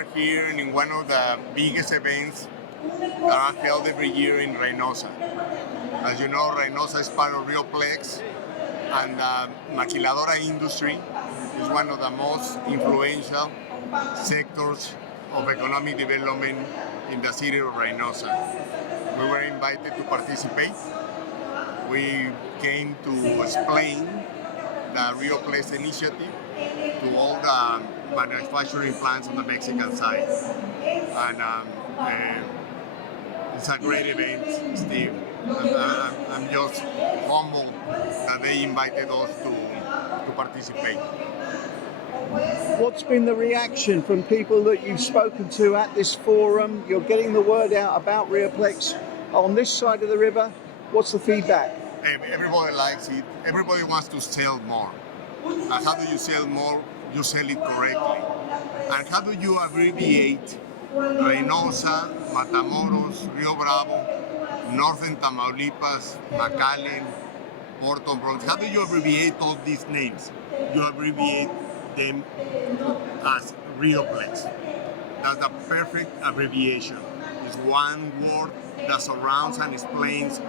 are here in one of the biggest events that are held every year in Reynosa. As you know, Reynosa is part of RioPlex, and the maquiladora industry is one of the most influential sectors of economic development in the city of Reynosa. We were invited to participate. We came to explain the RioPlex initiative to all the manufacturing plants on the Mexican side. And it's a great event, Steve. I'm just humbled that they invited us to participate. What's been the reaction from people that you've spoken to at this forum? You're getting the word out about RioPlex on this side of the river. What's the feedback? Everybody likes it. Everybody wants to sell more. And how do you sell more? You sell it correctly. And how do you abbreviate Reynosa, Matamoros, Rio Bravo, Northern Tamaulipas, McAllen, Porto Bronx? How do you abbreviate all these names? You abbreviate them as RioPlex. That's the perfect abbreviation. It's one word that surrounds and explains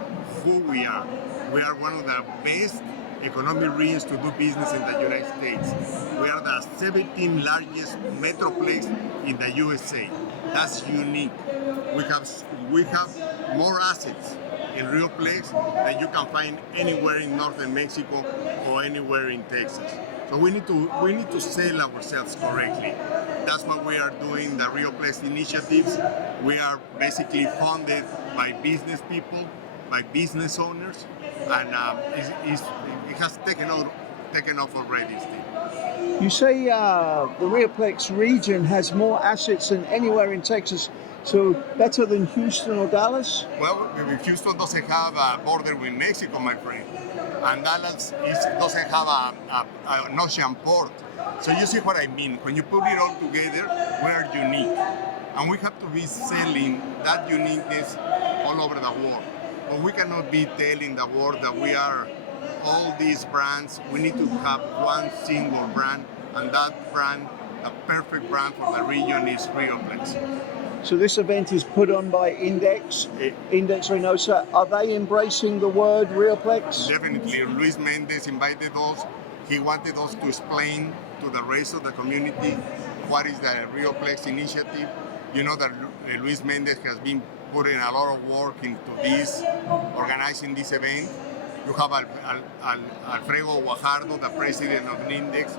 who we are. We are one of the best economic regions to do business in the United States. We are the 17th largest metroplex in the USA. That's unique. We have more assets in RioPlex than you can find anywhere in northern Mexico or anywhere in Texas. So we need to sell ourselves correctly. That's what we are doing, the RioPlex initiatives. We are basically funded by business people, by business owners, and it has taken off already, Steve. You say the RioPlex region has more assets than anywhere in Texas, so better than Houston or Dallas? Well, Houston doesn't have a border with Mexico, my friend, and Dallas doesn't have an ocean port. So you see what I mean. When you put it all together, we are unique, and we have to be selling that uniqueness all over the world. But we cannot be telling the world that we are all these brands. We need to have one single brand, and that brand, the perfect brand for the region, is RioPlex. So this event is put on by Index Reynosa. Are they embracing the word RioPlex? Definitely. Luis Mendez invited us. He wanted us to explain to the rest of the community what is the RioPlex initiative. You know that Luis Mendez has been putting a lot of work into this, organizing this event. You have Alfredo Guajardo, the president of Index,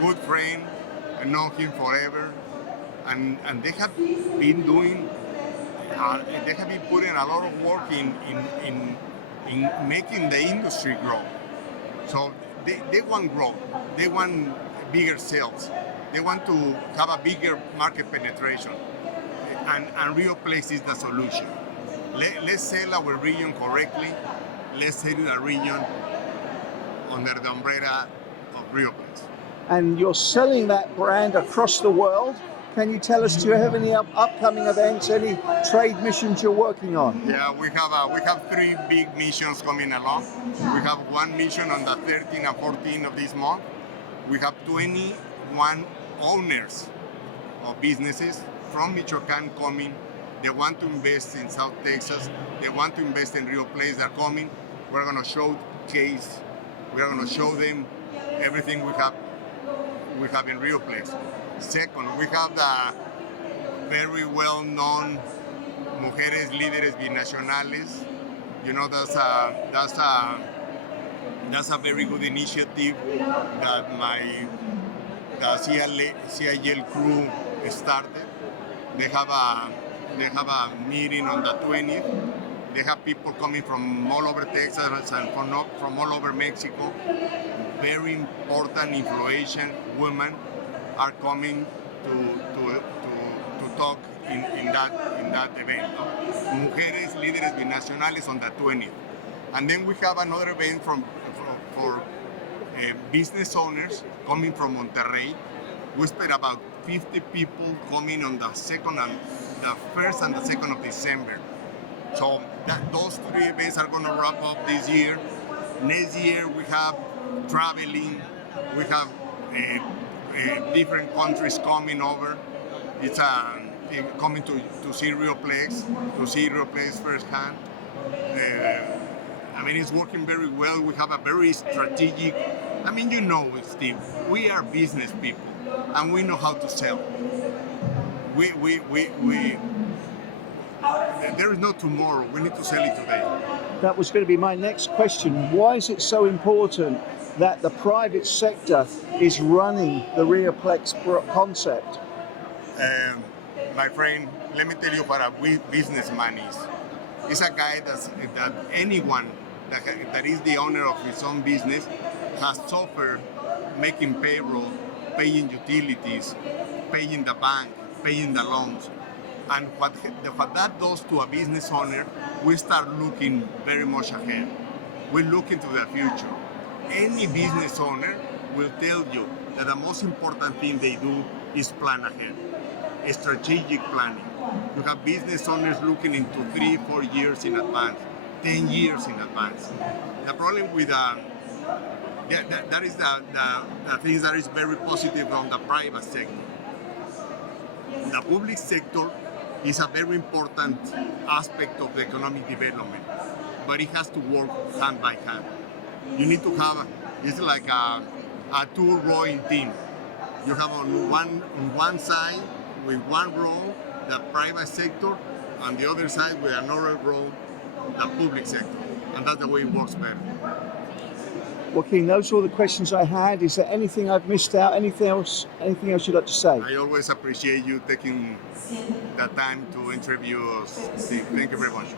good friend, I know him forever, and they have been doing, they have been putting a lot of work in making the industry grow. So they want growth, they want bigger sales, they want to have a bigger market penetration. And RioPlex is the solution. Let's sell our region correctly. Let's sell the region under the umbrella of RioPlex. And you're selling that brand across the world. Can you tell us, do you have any upcoming events, any trade missions you're working on? Yeah, we have 3 big missions coming along. We have one mission on the 13th and 14th of this month. We have 21 owners of businesses from Michoacan coming. They want to invest in South Texas. They want to invest in RioPlex. They're coming. We're going to showcase. We're going to show them everything we have in RioPlex. Second, we have the very well-known Mujeres Líderes Binacionales. You know, that's a very good initiative that the CIL crew started. They have a meeting on the 20th. They have people coming from all over Texas and from all over Mexico. Very important, influential women are coming to talk in that event. Mujeres Líderes Binacionales on the 20th. And then we have another event for business owners coming from Monterrey. We expect about 50 people coming on the 1st and the 2nd of December. So those 3 events are going to wrap up this year. Next year we have traveling, we have different countries coming over. It's coming to see RioPlex firsthand. I mean, it's working very well. We have a very strategic. I mean, you know, Steve, we are business people, and we know how to sell. There is no tomorrow. We need to sell it today. That was going to be my next question. Why is it so important that the private sector is running the RioPlex concept? My friend, let me tell you what a businessman is. It's a guy that anyone that is the owner of his own business has suffered making payroll, paying utilities, paying the bank, paying the loans. And what that does to a business owner, we start looking very much ahead. We look into the future. Any business owner will tell you that the most important thing they do is plan ahead. Strategic planning. You have business owners looking into 3-4 years in advance, 10 years in advance. The problem with that is the things that is very positive on the private sector. The public sector is a very important aspect of the economic development, but it has to work hand by hand. You need to have, it's like a two rowing team. You have on one side with one row the private sector, and the other side with another row the public sector, and that's the way it works better. Joaquin, those are all the questions I had. Is there anything I've missed out? Anything else you'd like to say? I always appreciate you taking the time to interview us. Thank you very much.